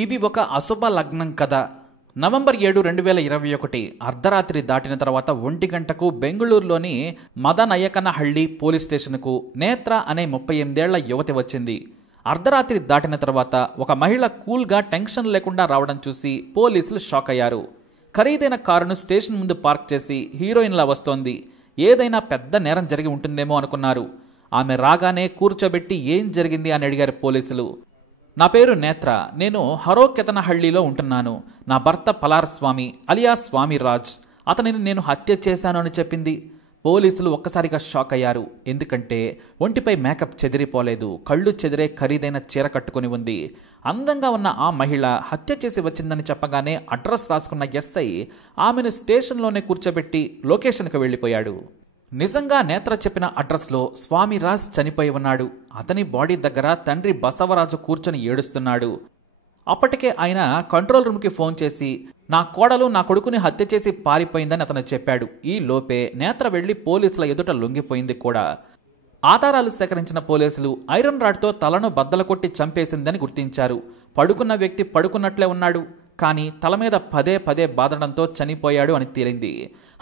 ఇది ఒక అశుభ లగ్నం కథ. నవంబర్ 7, 2021 అర్ధరాత్రి దాటిన తర్వాత 1 గంటకు బెంగళూరులోని మదనయ్యకనహళ్లి పోలీస్ స్టేషన్కు నేత్ర అనే 38 ఏళ్ల యువతి వచ్చింది. అర్ధరాత్రి దాటిన తర్వాత ఒక మహిళ కూల్గా టెన్షన్ లేకుండా రావడం చూసి పోలీసులు షాక్ అయ్యారు. ఖరీదైన కారును స్టేషన్ ముందు పార్క్ చేసి హీరోయిన్లా వస్తోంది, ఏదైనా పెద్ద నేరం జరిగి ఉంటుందేమో అనుకున్నారు. ఆమె రాగానే కూర్చోబెట్టి ఏం జరిగింది అని అడిగారు పోలీసులు. నా పేరు నేత్ర, నేను హరోకెతనహళ్లిలో ఉంటున్నాను. నా భర్త పలార్ స్వామి అలియా స్వామి రాజ్, అతనిని నేను హత్య చేశాను అని చెప్పింది. పోలీసులు ఒక్కసారిగా షాక్ అయ్యారు. ఎందుకంటే ఒంటిపై మేకప్ చెదిరిపోలేదు, కళ్ళు చెదిరే ఖరీదైన చీర కట్టుకుని ఉంది. అందంగా ఉన్న ఆ మహిళ హత్య చేసి వచ్చిందని చెప్పగానే అడ్రస్ రాసుకున్న ఎస్ఐ ఆమెను స్టేషన్లోనే కూర్చోబెట్టి లొకేషన్కి వెళ్ళిపోయాడు. నిజంగా నేత్ర చెప్పిన అడ్రస్లో స్వామిరాజ్ చనిపోయి ఉన్నాడు. అతని బాడీ దగ్గర తండ్రి బసవరాజు కూర్చొని ఏడుస్తున్నాడు. అప్పటికే ఆయన కంట్రోల్ రూమ్కి ఫోన్ చేసి నా కోడలు నా కొడుకుని హత్య చేసి పారిపోయిందని అతను చెప్పాడు. ఈ లోపే నేత్ర వెళ్లి పోలీసుల ఎదుట లొంగిపోయింది కూడా. ఆధారాలు సేకరించిన పోలీసులు ఐరన్ రాడ్తో తలను బద్దలు కొట్టి చంపేసిందని గుర్తించారు. పడుకున్న వ్యక్తి పడుకున్నట్లే ఉన్నాడు, కానీ తల మీద పదే పదే బాదడంతో చనిపోయాడు అని తేలింది.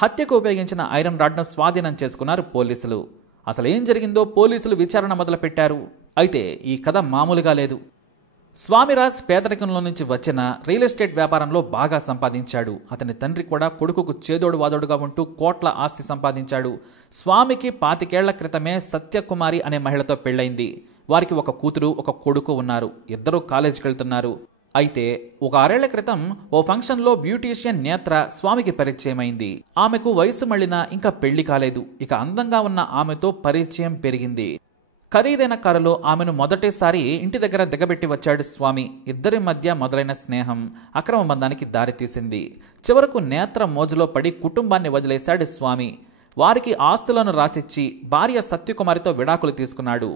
హత్యకు ఉపయోగించిన ఐరన్ రాడ్ను స్వాధీనం చేసుకున్నారు పోలీసులు. అసలు ఏం జరిగిందో పోలీసులు విచారణ మొదలుపెట్టారు. అయితే ఈ కథ మామూలుగా లేదు. స్వామిరాజ్ పేదరికంలో నుంచి వచ్చిన రియల్ ఎస్టేట్ వ్యాపారంలో బాగా సంపాదించాడు. అతని తండ్రి కూడా కొడుకుకు చేదోడు వాదోడుగా ఉంటూ కోట్ల ఆస్తి సంపాదించాడు. స్వామికి 25 ఏళ్ల క్రితమే సత్యకుమారి అనే మహిళతో పెళ్లైంది. వారికి ఒక కూతురు ఒక కొడుకు ఉన్నారు. ఇద్దరూ కాలేజీకి వెళ్తున్నారు. అయితే ఒక 6 ఏళ్ల క్రితం ఓ ఫంక్షన్లో బ్యూటీషియన్ నేత్ర స్వామికి పరిచయమైంది. ఆమెకు వయసు మళ్ళినా ఇంకా పెళ్లి కాలేదు. ఇక అందంగా ఉన్న ఆమెతో పరిచయం పెరిగింది. ఖరీదైన కారులో ఆమెను మొదటిసారి ఇంటి దగ్గర దిగబెట్టి వచ్చాడు స్వామి. ఇద్దరి మధ్య మొదలైన స్నేహం అక్రమ బంధానికి దారితీసింది. చివరకు నేత్ర మోజులో పడి కుటుంబాన్ని వదిలేశాడు స్వామి. వారికి ఆస్తులను రాసిచ్చి భార్య సత్యకుమారితో విడాకులు తీసుకున్నాడు.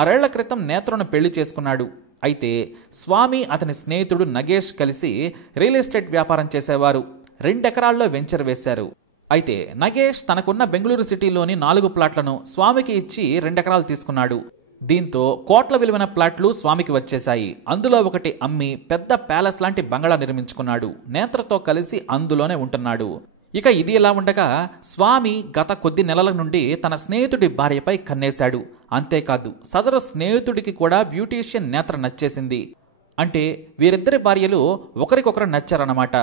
6 ఏళ్ల క్రితం నేత్రను పెళ్లి చేసుకున్నాడు. అయితే స్వామి అతని స్నేహితుడు నగేష్ కలిసి రియల్ ఎస్టేట్ వ్యాపారం చేసేవారు. 2 ఎకరాల్లో వెంచర్ వేశారు. అయితే నగేష్ తనకున్న బెంగళూరు సిటీలోని 4 ప్లాట్లను స్వామికి ఇచ్చి 2 ఎకరాలు తీసుకున్నాడు. దీంతో కోట్ల విలువైన ప్లాట్లు స్వామికి వచ్చేశాయి. అందులో ఒకటి అమ్మి పెద్ద ప్యాలెస్ లాంటి బంగళా నిర్మించుకున్నాడు. నేత్రతో కలిసి అందులోనే ఉంటున్నాడు. ఇక ఇది ఇలా ఉండగా స్వామి గత కొద్ది నెలల నుండి తన స్నేహితుడి భార్యపై కన్నేశాడు. అంతేకాదు సదరు స్నేహితుడికి కూడా బ్యూటీషియన్ నేత్ర నచ్చేసింది. అంటే వీరిద్దరి భార్యలు ఒకరికొకరు నచ్చారన్నమాట.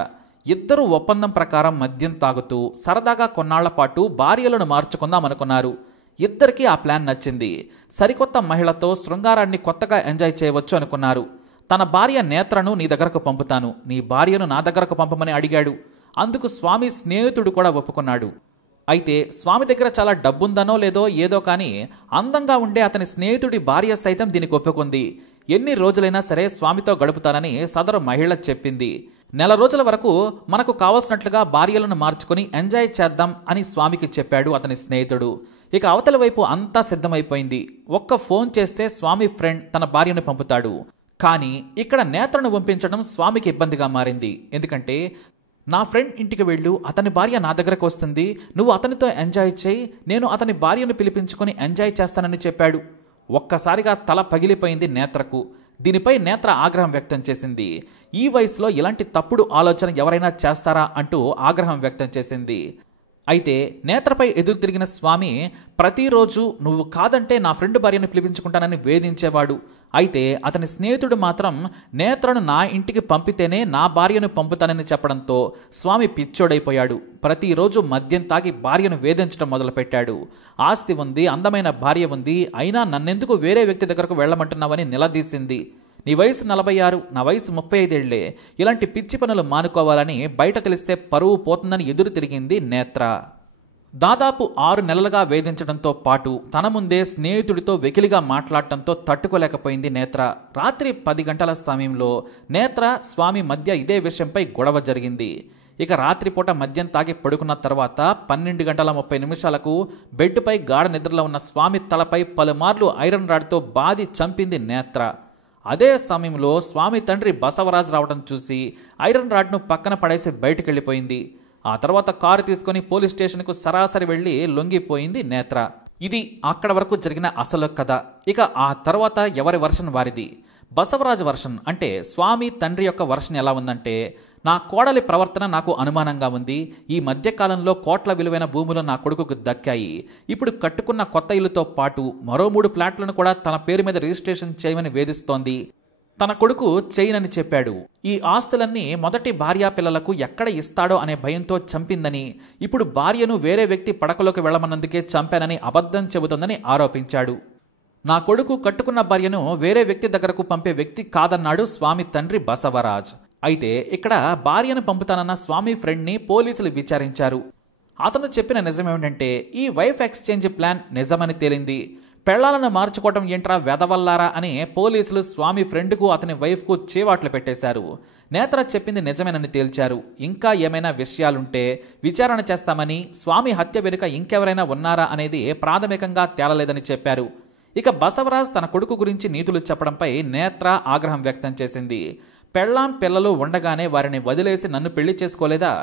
ఇద్దరు ఒప్పందం ప్రకారం మద్యం తాగుతూ సరదాగా కొన్నాళ్ల పాటు భార్యలను మార్చుకుందాం అనుకున్నారు. ఇద్దరికీ ఆ ప్లాన్ నచ్చింది. సరికొత్త మహిళతో శృంగారాన్ని కొత్తగా ఎంజాయ్ చేయవచ్చు అనుకున్నారు. తన భార్య నేత్రను నీ దగ్గరకు పంపుతాను, నీ భార్యను నా దగ్గరకు పంపమని అడిగాడు. అందుకు స్వామి స్నేహితుడు కూడా ఒప్పుకున్నాడు. అయితే స్వామి దగ్గర చాలా డబ్బుందనో లేదో ఏదో కానీ అందంగా ఉండే అతని స్నేహితుడి భార్య సైతం దీనికి ఒప్పుకుంది. ఎన్ని రోజులైనా సరే స్వామితో గడుపుతానని సదరు మహిళ చెప్పింది. నెల రోజుల వరకు మనకు కావలసినట్లుగా భార్యలను మార్చుకుని ఎంజాయ్ చేద్దాం అని స్వామికి చెప్పాడు అతని స్నేహితుడు. ఇక అవతల వైపు అంతా సిద్ధమైపోయింది. ఒక్క ఫోన్ చేస్తే స్వామి ఫ్రెండ్ తన భార్యను పంపుతాడు. కానీ ఇక్కడ నేత్రను పంపించడం స్వామికి ఇబ్బందిగా మారింది. ఎందుకంటే నా ఫ్రెండ్ ఇంటికి వెళ్ళు, అతని భార్య నా దగ్గరకు వస్తుంది, నువ్వు అతనితో ఎంజాయ్ చేయి, నేను అతని భార్యను పిలిపించుకొని ఎంజాయ్ చేస్తానని చెప్పాడు. ఒక్కసారిగా తల పగిలిపోయింది నేత్రకు. దీనిపై నేత్ర ఆగ్రహం వ్యక్తం చేసింది. ఈ వయసులో ఇలాంటి తప్పుడు ఆలోచన ఎవరైనా చేస్తారా అంటూ ఆగ్రహం వ్యక్తం చేసింది. అయితే నేత్రపై ఎదురు తిరిగిన స్వామి ప్రతిరోజు నువ్వు కాదంటే నా ఫ్రెండ్ భార్యను పిలిపించుకుంటానని వేధించేవాడు. అయితే అతని స్నేహితుడు మాత్రం నేత్రను నా ఇంటికి పంపితేనే నా భార్యను పంపుతానని చెప్పడంతో స్వామి పిచ్చోడైపోయాడు. ప్రతిరోజు మద్యం తాగి భార్యను వేధించడం మొదలుపెట్టాడు. ఆస్తి ఉంది, అందమైన భార్య ఉంది, అయినా నన్నెందుకు వేరే వ్యక్తి దగ్గరకు వెళ్ళమంటున్నావని నిలదీసింది. నీ వయసు 46, నా వయసు 35 ఏళ్లే, ఇలాంటి పిచ్చి పనులు మానుకోవాలని బయట తెలిస్తే పరువు పోతుందని ఎదురు తిరిగింది నేత్ర. దాదాపు 6 నెలలుగా వేధించడంతో పాటు తన ముందే స్నేహితుడితో వెకిలిగా మాట్లాడటంతో తట్టుకోలేకపోయింది నేత్ర. రాత్రి 10 గంటల సమయంలో నేత్ర స్వామి మధ్య ఇదే విషయంపై గొడవ జరిగింది. ఇక రాత్రిపూట మద్యం తాగి పడుకున్న తర్వాత 12:30 బెడ్పై గాఢ నిద్రలో ఉన్న స్వామి తలపై పలుమార్లు ఐరన్ రాడ్తో బాది చంపింది నేత్ర. అదే సమయంలో స్వామి తండ్రి బసవరాజ్ రావడం చూసి ఐరన్ రాడ్ను పక్కన పడేసి బయటికి వెళ్ళిపోయింది. ఆ తర్వాత కారు తీసుకుని పోలీస్ స్టేషన్కు సరాసరి వెళ్లి లొంగిపోయింది నేత్ర. ఇది అక్కడ వరకు జరిగిన అసలు కథ. ఇక ఆ తర్వాత ఎవరి వర్షన్ వారిది. బసవరాజ్ వర్షన్ అంటే స్వామి తండ్రి యొక్క వర్షన్ ఎలా ఉందంటే, నా కోడలి ప్రవర్తన నాకు అనుమానంగా ఉంది. ఈ మధ్యకాలంలో కోట్ల విలువైన భూములు నా కొడుకుకు దక్కాయి. ఇప్పుడు కట్టుకున్న కొత్త ఇల్లుతో పాటు మరో 3 ఫ్లాట్లను కూడా తన పేరు మీద రిజిస్ట్రేషన్ చేయమని వేధిస్తోంది. తన కొడుకు చేయనని చెప్పాడు. ఈ ఆస్తులన్నీ మొదటి భార్యా పిల్లలకు ఎక్కడ ఇస్తాడో అనే భయంతో చంపిందని, ఇప్పుడు భార్యను వేరే వ్యక్తి పడకలోకి వెళ్లమన్నందుకే చంపానని అబద్ధం చెబుతోందని ఆరోపించాడు. నా కొడుకు కట్టుకున్న భార్యను వేరే వ్యక్తి దగ్గరకు పంపే వ్యక్తి కాదన్నాడు స్వామి తండ్రి బసవరాజ్. అయితే ఇక్కడ భార్యను పంపుతానన్న స్వామి ఫ్రెండ్ని పోలీసులు విచారించారు. అతను చెప్పిన నిజమేమిటంటే, ఈ వైఫ్ ఎక్స్చేంజ్ ప్లాన్ నిజమని తేలింది. పెళ్లాలను మార్చుకోవటం ఏంట్రా వెదవల్లారా అని పోలీసులు స్వామి ఫ్రెండ్కు అతని వైఫ్కు చీవాట్లు పెట్టేశారు. నేత్ర చెప్పింది నిజమేనని తేల్చారు. ఇంకా ఏమైనా విషయాలుంటే విచారణ చేస్తామని, స్వామి హత్య వెనుక ఇంకెవరైనా ఉన్నారా అనేది ప్రాథమికంగా తేలలేదని చెప్పారు. ఇక బసవరాజ్ తన కొడుకు గురించి నీతులు చెప్పడంపై నేత్ర ఆగ్రహం వ్యక్తం చేసింది. పెళ్ళాం పిల్లలు ఉండగానే వారిని వదిలేసి నన్ను పెళ్లి చేసుకోలేదా?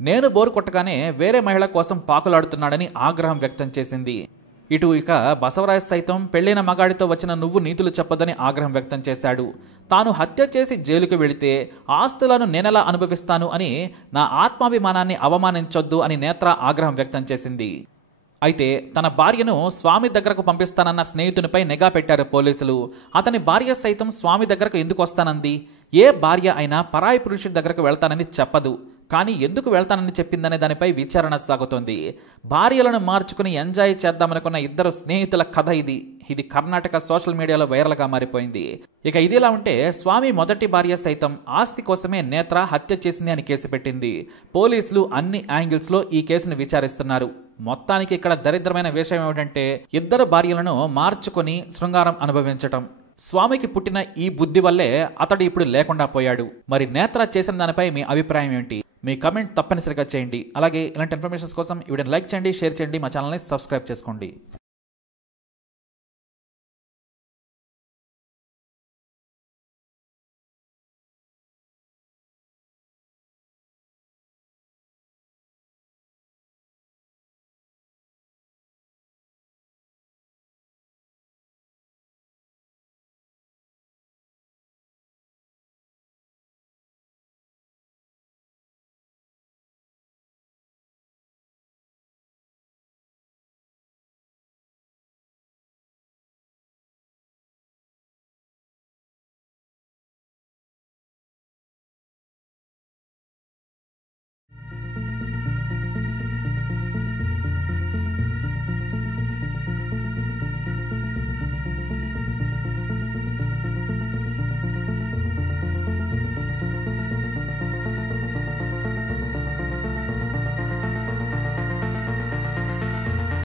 నేను బోరు కొట్టగానే వేరే మహిళ కోసం పాకులాడుతున్నాడని ఆగ్రహం వ్యక్తం చేసింది. ఇక బసవరాజ్ సైతం పెళ్లిన మగాడితో వచ్చిన నువ్వు నీతులు చెప్పొద్దని ఆగ్రహం వ్యక్తం చేశాడు. తాను హత్య చేసి జైలుకు వెళితే ఆస్తులను నేనెలా అనుభవిస్తాను అని నా ఆత్మాభిమానాన్ని అవమానించొద్దు అని నేత్ర ఆగ్రహం వ్యక్తం చేసింది. అయితే తన భార్యను స్వామి దగ్గరకు పంపిస్తానన్న స్నేహితునిపై నిఘా పెట్టారు పోలీసులు. అతని భార్య సైతం స్వామి దగ్గరకు ఎందుకు వస్తానంది? ఏ భార్య అయినా పరాయి పురుషుడి దగ్గరకు వెళ్తానని చెప్పదు, కానీ ఎందుకు వెళ్తానని చెప్పిందనే దానిపై విచారణ సాగుతోంది. భార్యలను మార్చుకుని ఎంజాయ్ చేద్దామనుకున్న ఇద్దరు స్నేహితుల కథ ఇది కర్ణాటక సోషల్ మీడియాలో వైరల్గా మారిపోయింది. ఇక ఇదిలా ఉంటే స్వామి మొదటి భార్య సైతం ఆస్తి కోసమే నేత్ర హత్య చేసింది అని కేసు పెట్టింది. పోలీసులు అన్ని యాంగిల్స్లో ఈ కేసును విచారిస్తున్నారు. మొత్తానికి ఇక్కడ దరిద్రమైన విషయం ఏమిటంటే, ఇద్దరు భార్యలను మార్చుకొని శృంగారం అనుభవించటం. స్వామికి పుట్టిన ఈ బుద్ధి వల్లే అతడు ఇప్పుడు లేకుండా పోయాడు. మరి నేత్ర చేసిన దానిపై మీ అభిప్రాయం ఏంటి? మీ కమెంట్ తప్పనిసరిగా చేయండి. అలాగే ఇలాంటి ఇన్ఫర్మేషన్స్ కోసం ఈ వీడియోని లైక్ చేయండి, షేర్ చేయండి, మా ఛానల్ని సబ్స్క్రైబ్ చేసుకోండి.